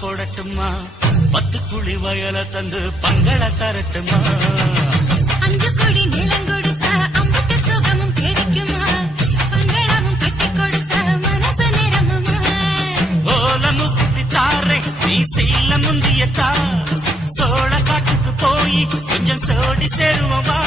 போடட்டுமா 10 குழி வயல தந்து பங்கள தரட்டுமா 5 கோடி நிலம் கொடுத்தா அம்புட்டு சுகமும் கிடைக்குமா பங்களமும் கட்டி கொடுத்தா மனசு நிரம்புமா ஓலமு குத்தி தாரே நீ சீல முந்தியத்தா சோழ காட்டுக்கு போய் கொஞ்சம் சோடி சேருவா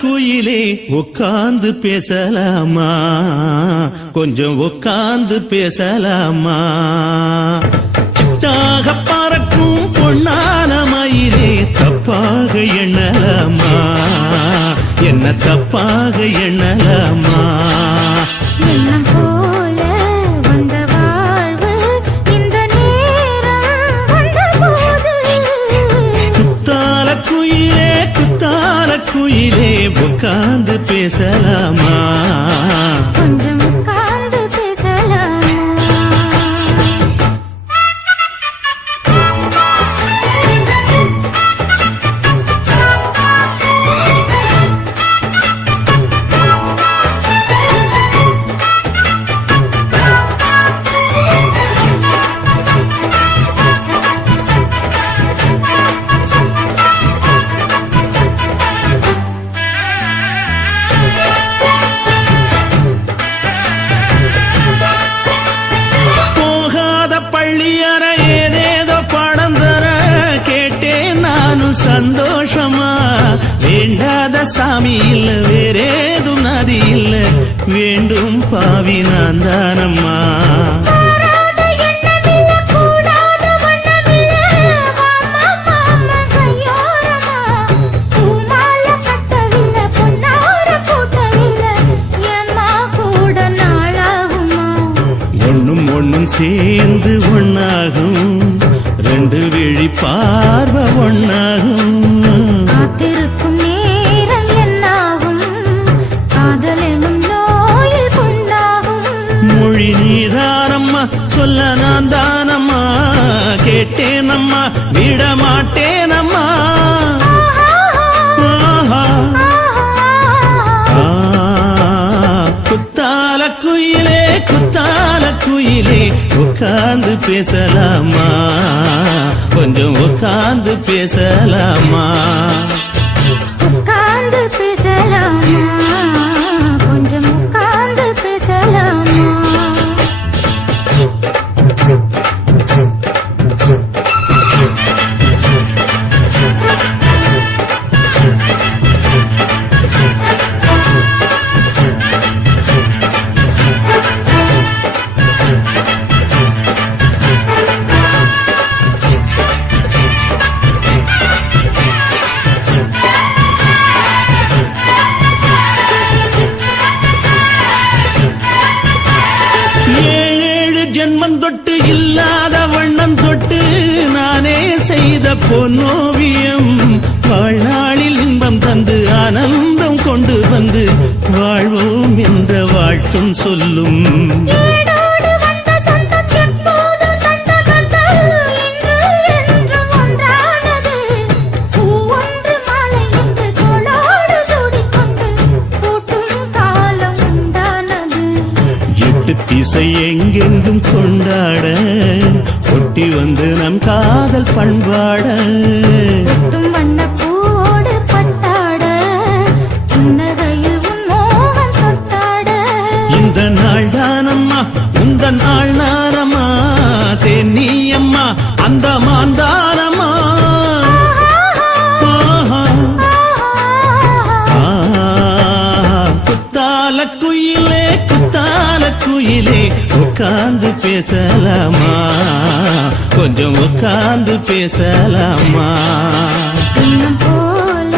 குயிலே உட்கார்ந்து பேசலாமா கொஞ்சம் உட்கார்ந்து பேசலாமா சிட்டாக பறக்கும் பொன்னான மயிலே தப்பாக எண்ணலாமா என்ன தப்பாக எண்ணலாமா குயிலே உட்கார்ந்து பேசலாமா கொஞ்சம் உட்கார்ந்து பேசலாமா சந்தோஷமா வேண்டாத சாமி இல்ல வேறேதும் நதி இல்ல வேண்டும் பாவி நான் தானம்மா கூடாத எண்ணமில்ல, கூடாத வண்ணமில்ல, வாம்மா மாமா கையோரமா. பூமாலை கட்டவில்லை, பொன்னார பூட்டவில்லை, ஏம்மா கூட நாளாகுமா? ஒண்ணும் சேர்ந்து ஒண்ணாகும் ரெண்டு விழி பார்வை ஒண்ணாகும் காத்திருக்கும் நேரம் என்னாகும்? காதல் எனும் நோயில் புண்ணாகும். மொழி நீதானம்மா சொல்ல நான் தானம்மா கேட்டேனம்மா விட மாட்டேனம்மா ஆஹா. குத்தால குயிலே குத்தால குயிலே உட்கார்ந்து பேசலாமா கொஞ்சம் உட்கார்ந்து பேசலாமா உட்கார்ந்து பேசலாமா, கொஞ்சம் உட்கார்ந்து பேசலாமா? ஏழு ஜென்மம் தொட்டு இல்லாத வண்ணம் தொட்டு நானே செய்த பொன்னோவியம் வாழ்நாளில் இன்பம் தந்து ஆனந்தம் கொண்டு வந்து வாழ்வோம் என்ற வாழ்த்தும் சொல்லும் ஏடோடு வந்த சொந்தம் எப்போதும் தந்த பந்தம் இன்று என்றும் ஒன்றானது. பூ ஒன்று மாலை என்று தோளோடு சூடிக்கொண்டு பூட்டும் காலம் உண்டானது. எட்டு திசை எங்கெங்கும் கொண்டாட ஒட்டி வந்து நம் காதல் பண்பாட பூட்டும் வண்ணப் பூவோடு பட்டாட, புன்னகையில் உன் மோகம் தொட்டாட. இந்த நாள் தானம்மா இந்த நாள் நானம்மா தென்னியம்மா அந்த மாந்தானம்மா ஆஹா. குத்தால குயிலே குத்தால குயிலே உட்கார்ந்து பேசலாமா கொஞ்சம் உட்கார்ந்து பேசலாமா இன்னும் போல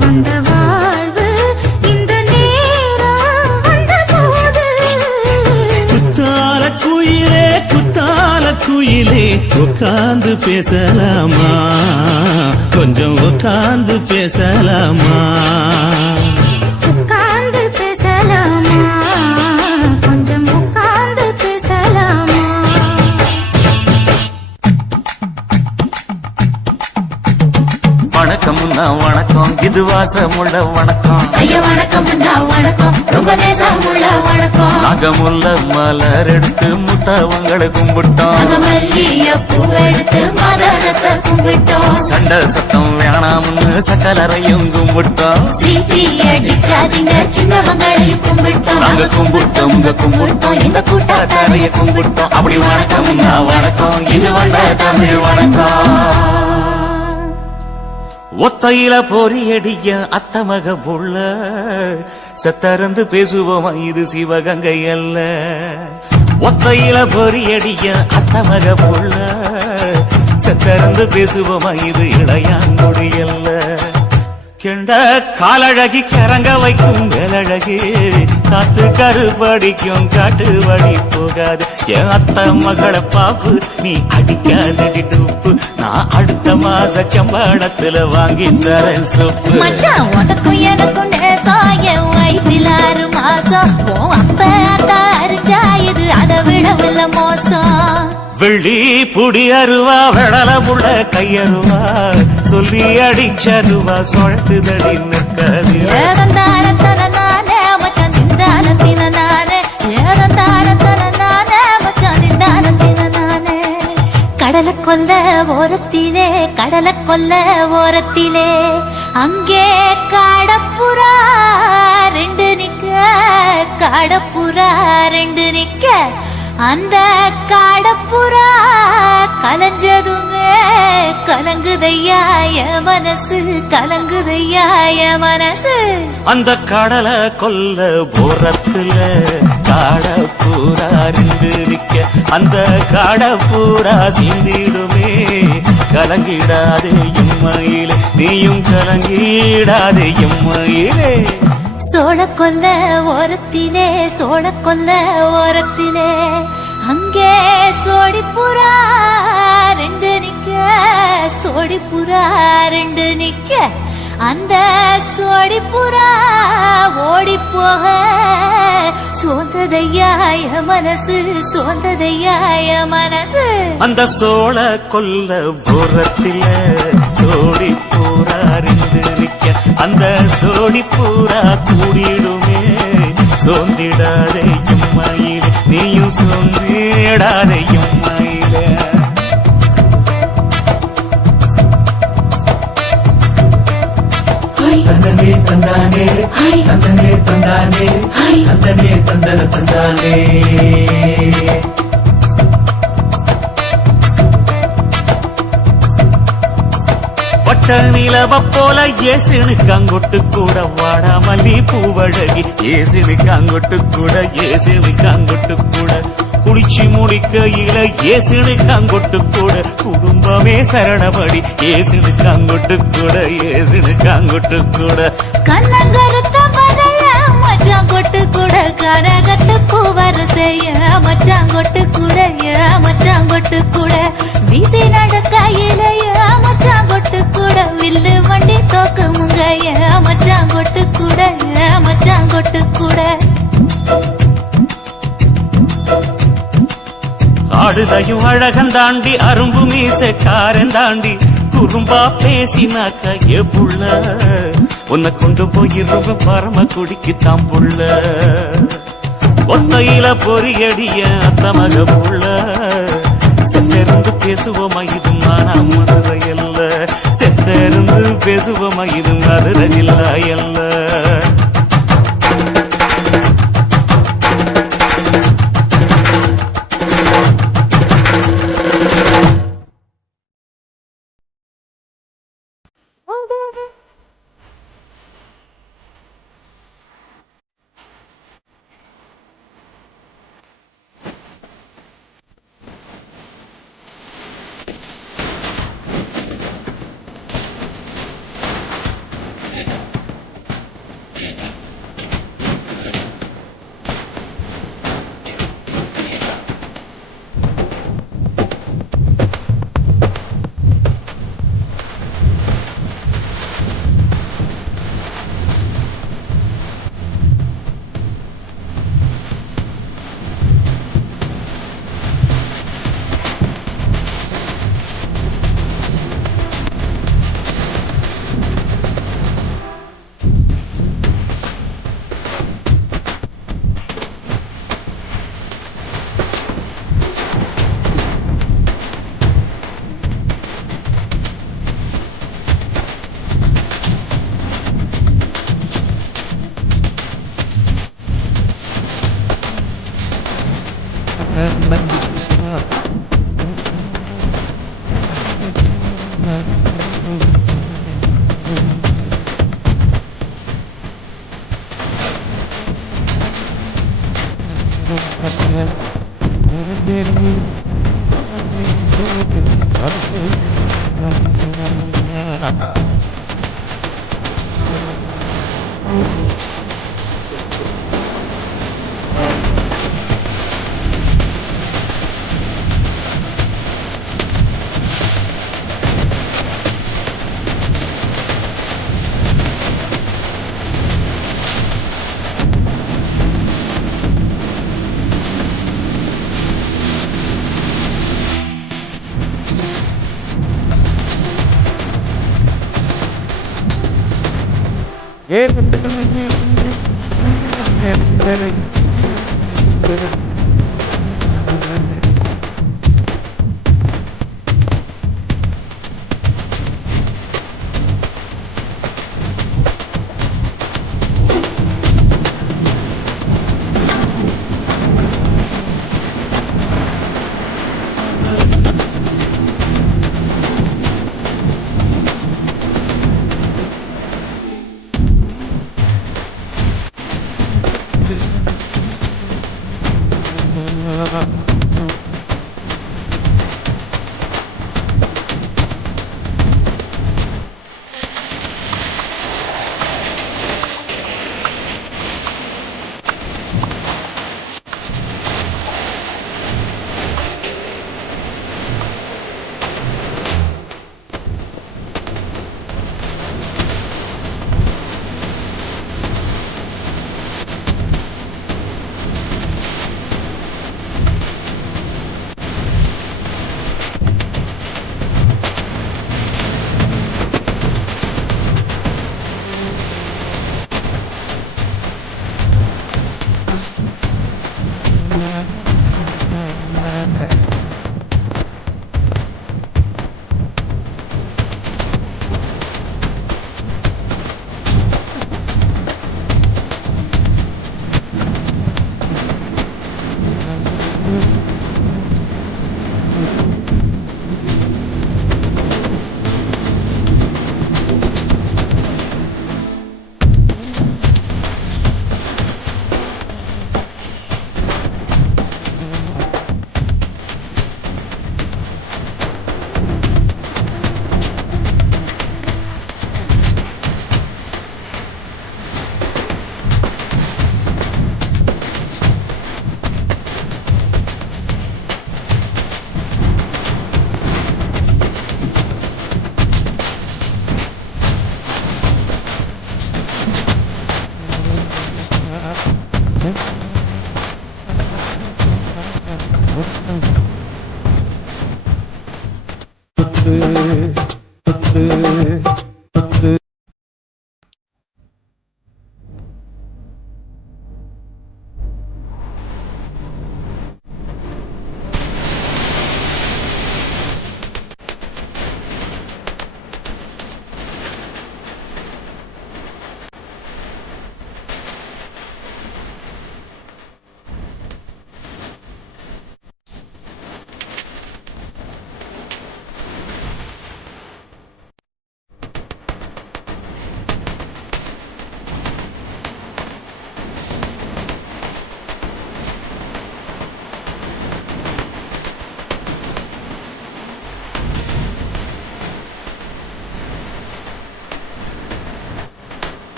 வந்த வாழ்வு இந்த நேரம் வந்தபோது. குத்தால குயிலே குத்தால குயிலே உட்கார்ந்து பேசலாமா கொஞ்சம் உட்கார்ந்து பேசலாமா உட்கார்ந்து பேசலாமா, கொஞ்சம் உட்கார்ந்து பேசலாமா? வணக்கம்னா வணக்கம் இது வாசமுள்ள வணக்கம் ஐயா வணக்கம் வணக்கம், ரொம்ப தேசமுள்ள வணக்கம். நாகமுள்ள மலர் எடுத்து முத்தவங்களை கும்பிட்டோம் மல்லிய பூவெடுத்து மதரச கும்பிட்டோம். சண்டை சத்தம் வேணாம்னு சக்கலரையும் கும்பிட்டோம் சீட்டி அடிக்காதீங்க, சின்னவங்களை கும்பிட்டோம். நாங்க கும்பிட்டோம் உங்க கும்பிட்டோம் இந்த கூட்டாத்தாரைய கும்பிட்டோம் அப்படி வணக்கம்னா வணக்கம் இது வந்த தமிழ் வணக்கம் ஒத்தையில பொறியடிய அத்தமக புள்ள செத்தறந்து பேசுவோமா இது சிவகங்கை அல்ல ஒத்தையில பொறியடிய அத்தமக புள்ள செத்தறந்து பேசுவோமா இது இளையாங்குடி அல்ல கெண்ட காலழகி கிறங்க வைக்கும் வேலழகு காத்து கருப்படிக்கும் காட்டு வழி போகாது என் அத்த மகளை பாப்பு நீ அடிக்காதடி டூப்பு நான் அடுத்த மாச சம்பளத்துல வாங்கி தரேன் சோப்பு மச்சான் உனக்கும் எனக்கும் நேசம், என் வயிற்றில் 6 மாசம். உன் அப்ப அத்தா அரிச்சா இது அதை விடவில்லை மோசம். வெள்ளி புடி அருவா வெடல புள்ள கையருவா சொல்லி அடிச்சருவா சொழட்டுதடி நிற்காது ஏதந்தாரத்தன நானே மச்சான் திந்தானத்தின நானே, ஏதந்தாரத்தன நானே மச்சான் திந்தானத்தின நானே. கடலை கொல்ல ஓரத்திலே, கடலை கொல்ல ஓரத்திலே அங்கே காடப்புறா 2 நிக்க, காடப்புறா 2 நிக்க. அந்த காடப்புறா கலஞ்சதுமே கலங்குதையா என் மனசு, கலங்குதையா என் மனசு. அந்த கடலை கொல்ல போறத்துல காட பூரா ரெண்டு நிக்க, அந்த காட பூரா சிந்திடுமே. கலங்கிடாதே எம்மையிலே, நீயும் கலங்கிடாதே எம்மையிலே. சோழ கொல்ல ஓரத்திலே, சோழ கொல்ல ஓரத்திலே, அங்கே சோடிப்புறா ரெண்டு நிக்க, சோடிப்புறா ரெண்டு நிக்க. அந்த சோடிப்புறா ஓடி போக சோந்ததையாய மனசு, சோந்ததையாய மனசு. அந்த சோழ கொல்ல புறத்தில சோடி பூரா ரெண்டு நிக்க, அந்த சோடி பூரா கூடிடுமே. சோந்திடாதே எம்மையிலே, நீயும் சோந்திடாதே எம்மையிலே. தந்தனே தந்தானே, தந்தனே தந்தானே, தந்தனே தந்தன தந்தானே. வட்ட நிலவ போல ஏசினுக்காங்கொட்டு கூட வாடாமல்லி பூவழகி, ஏசினுக்காங்கொட்டு கூட, ஏசினுக்காங்கொட்டு கூட. குளிச்சு முடிக்கையில ஏசினுக்காங்கொட்டு கூட, குடும்பமே சரணபடி ஏசினுக்காங்கொட்டு கூட, ஏசினுக்காங்கொட்டு கூட. கண்ணங்கருத்த பதைய மச்சாங்கொட்டு கூட, கரகத்து பூவரசைய மச்சாங்கொட்டு கூட, மச்சாங்கொட்டு கூட. வீசி நடக்கையிலைய மச்சாங்கொட்டு கூட, வில்லு வண்டி தோக்கு முங்கைய மச்சாங்கொட்டு கூட, மச்சாங்கொட்டு கூட. ஆடுதையும் அழகந்தாண்டி, அரும்பு மீசக்காரன் தாண்டி, குறும்பா பேசினாக்க ஏ புள்ள, உன்னை கொண்டு போயிருவ பரம குடிக்கு தாம் புள்ள. ஒத்தையில பொறியடிய அத்த மக புள்ள, செத்தருந்து பேசுவோமா இது மானா மதுரை அல்ல, செத்தருந்து பேசுவோமா இது மதுரை இல்ல அல்ல.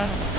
Ah